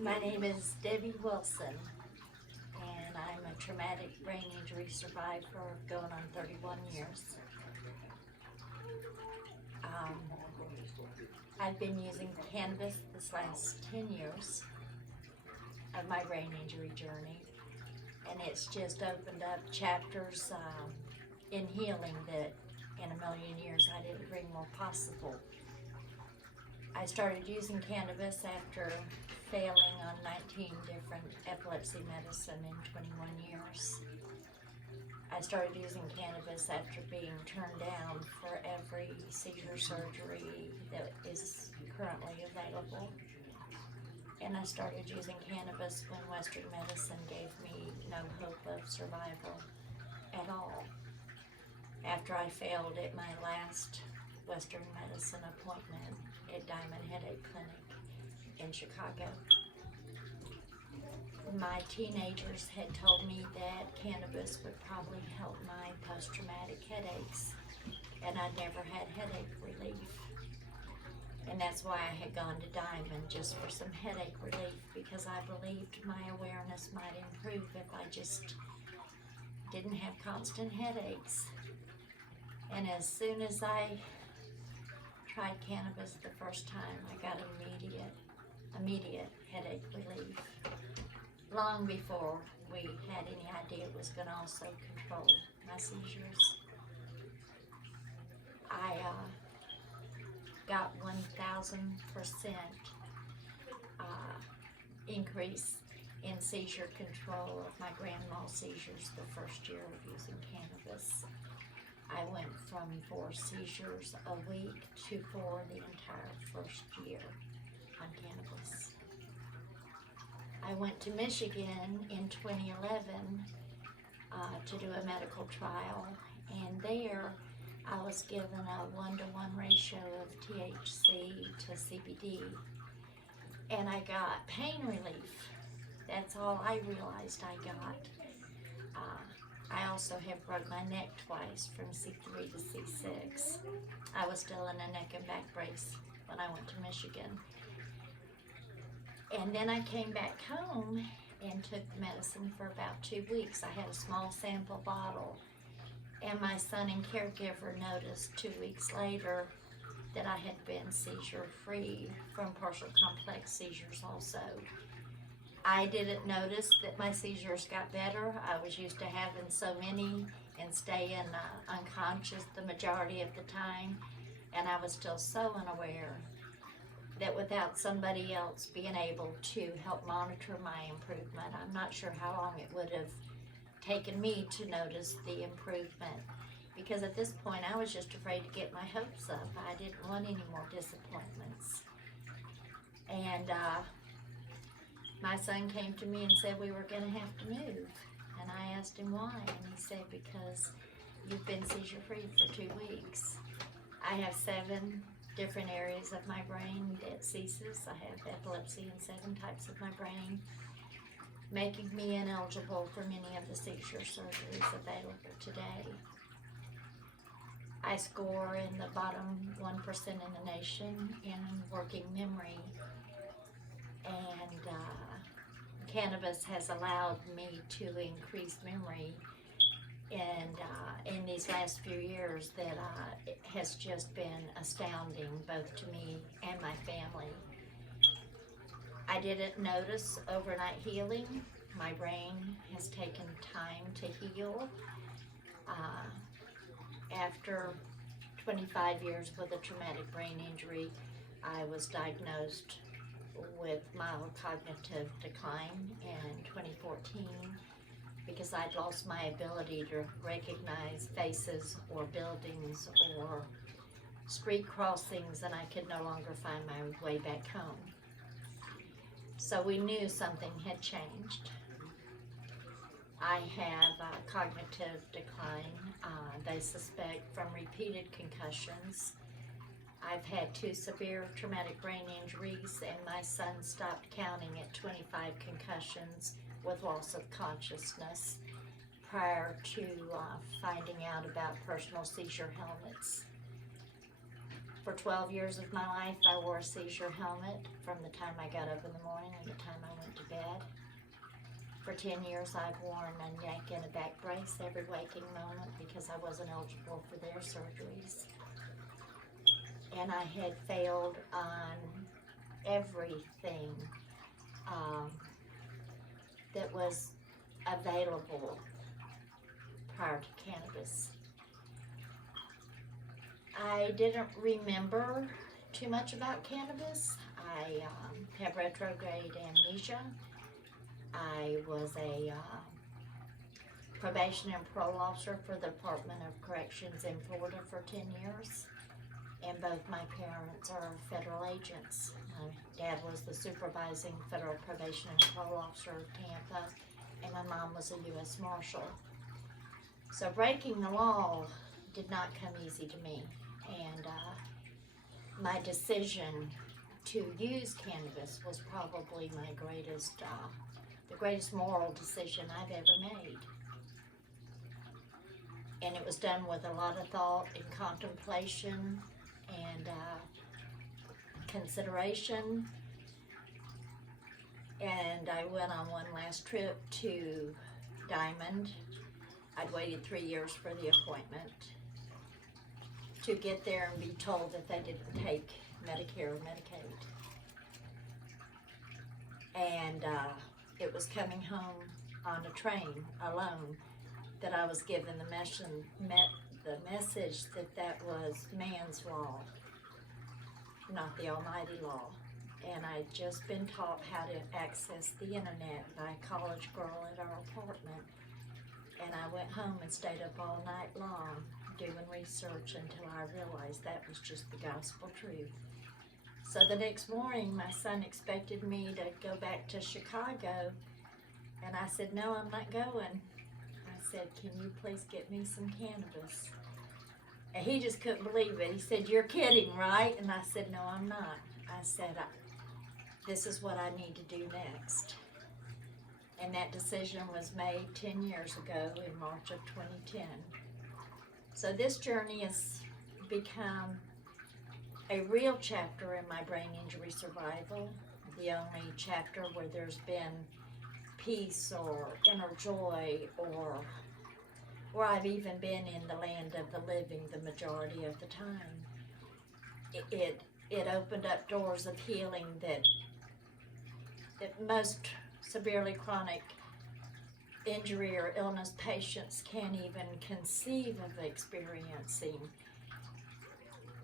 My name is Debbie Wilson, and I'm a traumatic brain injury survivor going on 31 years. Um, I've been using cannabis this last 10 years of my brain injury journey, and it's just opened up chapters in healing that in a million years I didn't dream were possible. I started using cannabis after failing on 19 different epilepsy medicine in 21 years. I started using cannabis after being turned down for every seizure surgery that is currently available. And I started using cannabis when Western medicine gave me no hope of survival at all. After I failed at my last Western medicine appointment at Diamond Headache Clinic in Chicago. My teenagers had told me that cannabis would probably help my post-traumatic headaches, and I'd never had headache relief. And that's why I had gone to Diamond, just for some headache relief, because I believed my awareness might improve if I just didn't have constant headaches. And as soon as I tried cannabis the first time, I got immediate headache relief, long before we had any idea it was going to also control my seizures. I got 1,000% increase in seizure control of my grand mal seizures the first year of using cannabis. I went from 4 seizures a week to 4 the entire first year on cannabis. I went to Michigan in 2011 to do a medical trial, and there I was given a 1-to-1 ratio of THC to CBD, and I got pain relief. That's all I realized I got. I also have broke my neck twice from C3 to C6. I was still in a neck and back brace when I went to Michigan. And then I came back home and took medicine for about 2 weeks. I had a small sample bottle, and my son and caregiver noticed 2 weeks later that I had been seizure-free from partial complex seizures also. I didn't notice that my seizures got better. I was used to having so many and staying unconscious the majority of the time, and I was still so unaware that without somebody else being able to help monitor my improvement, I'm not sure how long it would have taken me to notice the improvement, because at this point I was just afraid to get my hopes up. I didn't want any more disappointments. And my son came to me and said we were going to have to move. And I asked him why, and he said, because you've been seizure-free for 2 weeks. I have 7 different areas of my brain that ceases. I have epilepsy in 7 types of my brain, making me ineligible for many of the seizure surgeries available today. I score in the bottom 1% in the nation in working memory, and cannabis has allowed me to increase memory, and in these last few years that it has just been astounding, both to me and my family. I didn't notice overnight healing. My brain has taken time to heal. After 25 years with a traumatic brain injury, I was diagnosed with mild cognitive decline in 2014 because I'd lost my ability to recognize faces or buildings or street crossings, and I could no longer find my way back home. So we knew something had changed. I have cognitive decline. They suspect from repeated concussions. I've had 2 severe traumatic brain injuries, and my son stopped counting at 25 concussions with loss of consciousness prior to finding out about personal seizure helmets. For 12 years of my life, I wore a seizure helmet from the time I got up in the morning and the time I went to bed. For 10 years, I've worn a neck and a back brace every waking moment because I wasn't eligible for their surgeries. And I had failed on everything that was available prior to cannabis. I didn't remember too much about cannabis. I have retrograde amnesia. I was a probation and parole officer for the Department of Corrections in Florida for 10 years. And both my parents are federal agents. My dad was the supervising federal probation and parole officer of Tampa, and my mom was a U.S. Marshal. So breaking the law did not come easy to me. And my decision to use cannabis was probably my greatest, the greatest moral decision I've ever made. And it was done with a lot of thought and contemplation and consideration. And I went on one last trip to Diamond. I'd waited 3 years for the appointment to get there and be told that they didn't take Medicare or Medicaid. And it was coming home on a train alone that I was given the message that that was man's law, not the almighty law. And I'd just been taught how to access the internet by a college girl at our apartment. And I went home and stayed up all night long doing research until I realized that was just the gospel truth. So the next morning, my son expected me to go back to Chicago, and I said, no, I'm not going. I said, can you please get me some cannabis? And he just couldn't believe it. He said, you're kidding, right? And I said, no, I'm not. I said, this is what I need to do next. And that decision was made 10 years ago in March of 2010. So this journey has become a real chapter in my brain injury survival, the only chapter where there's been peace or inner joy, or where I've even been in the land of the living the majority of the time. It opened up doors of healing that most severely chronic injury or illness patients can't even conceive of experiencing.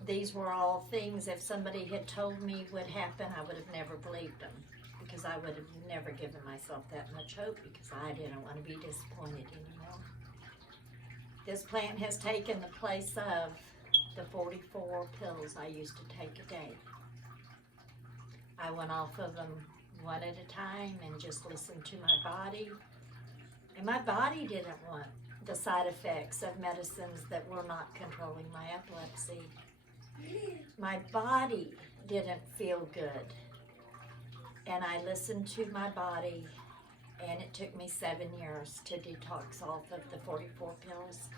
These were all things, if somebody had told me would happen, I would have never believed them, because I would have never given myself that much hope, because I didn't want to be disappointed anymore. This plant has taken the place of the 44 pills I used to take a day. I went off of them one at a time and just listened to my body. And my body didn't want the side effects of medicines that were not controlling my epilepsy. My body didn't feel good. And I listened to my body, and it took me 7 years to detox off of the 44 pills.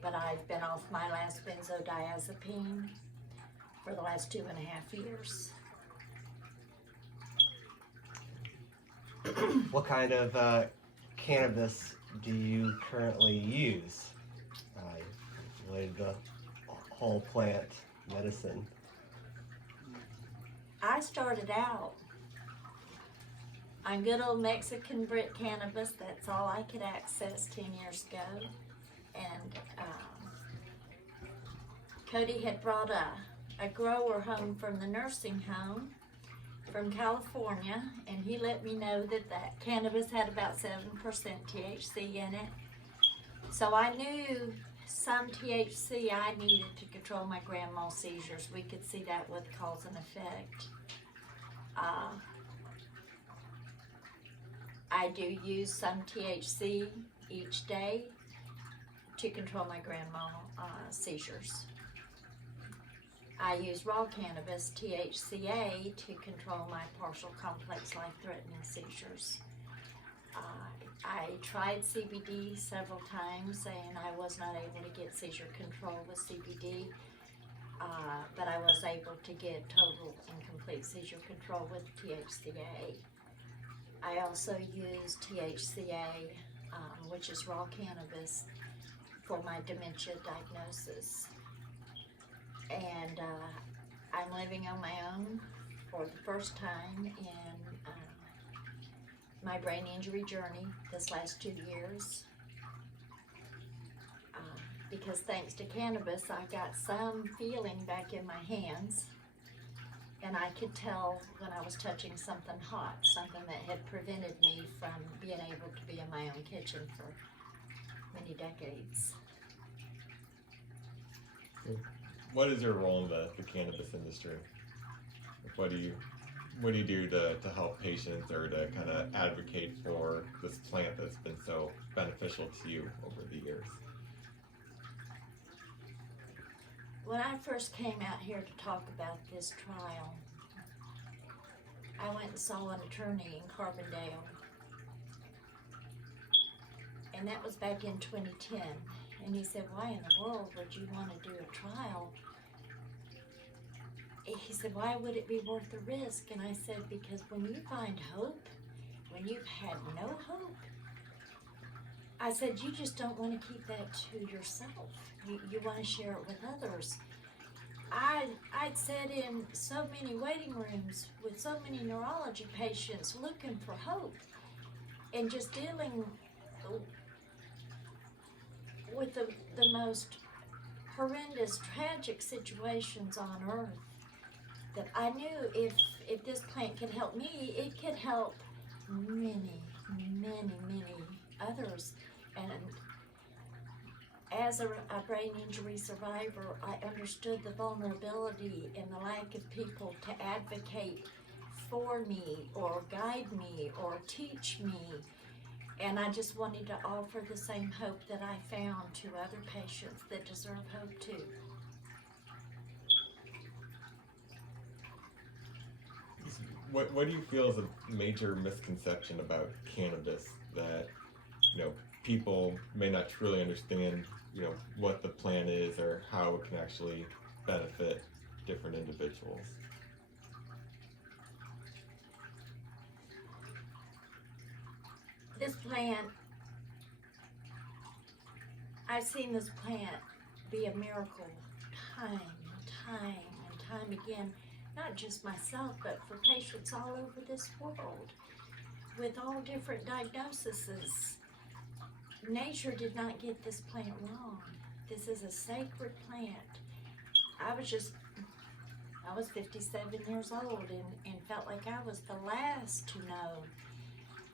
But I've been off my last benzodiazepine for the last 2.5 years. What kind of cannabis do you currently use related to whole plant medicine? I started out on good old Mexican brick cannabis. That's all I could access 10 years ago. And Cody had brought a grower home from the nursing home from California, and he let me know that that cannabis had about 7% THC in it. So I knew some THC I needed to control my grand mal seizures. We could see that with cause and effect. I do use some THC each day to control my grand mal seizures. I use raw cannabis, THCA, to control my partial complex life-threatening seizures. I tried CBD several times, and I was not able to get seizure control with CBD. but I was able to get total and complete seizure control with THCA. I also use THCA, which is raw cannabis, for my dementia diagnosis. And I'm living on my own for the first time in my brain injury journey this last 2 years. Because thanks to cannabis, I got some feeling back in my hands, and I could tell when I was touching something hot, something that had prevented me from being able to be in my own kitchen for many decades. What is your role in the cannabis industry? What do you do to help patients or to kind of advocate for this plant that's been so beneficial to you over the years? When I first came out here to talk about this trial, I went and saw an attorney in Carbondale, and that was back in 2010. And he said, "Why in the world would you want to do a trial?" He said, "Why would it be worth the risk?" And I said, "Because when you find hope, when you've had no hope," I said, "you just don't want to keep that to yourself. You want to share it with others." I'd sat in so many waiting rooms with so many neurology patients looking for hope and just dealing with the most horrendous, tragic situations on earth, that I knew if this plant could help me, it could help many, many, many others. And as a brain injury survivor, I understood the vulnerability and the lack of people to advocate for me or guide me or teach me. And I just wanted to offer the same hope that I found to other patients that deserve hope too. What do you feel is a major misconception about cannabis that, people may not truly understand, what the plant is or how it can actually benefit different individuals? This plant, I've seen this plant be a miracle time and time and time again, not just myself, but for patients all over this world with all different diagnoses. Nature did not get this plant wrong. This is a sacred plant. I was 57 years old and felt like I was the last to know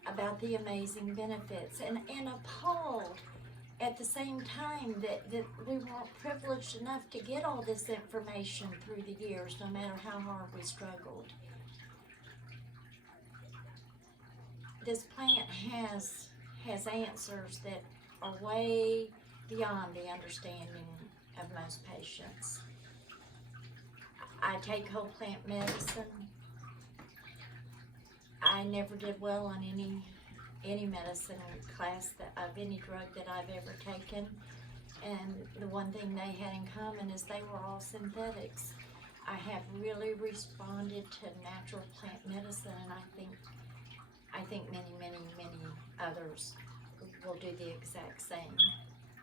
about the amazing benefits, and appalled at the same time that we weren't privileged enough to get all this information through the years, no matter how hard we struggled. This plant has answers that are way beyond the understanding of most patients. I take whole plant medicine. I never did well on any medicine class of any drug that I've ever taken, and the one thing they had in common is they were all synthetics. I have really responded to natural plant medicine, and I think many, many, many others will do the exact same.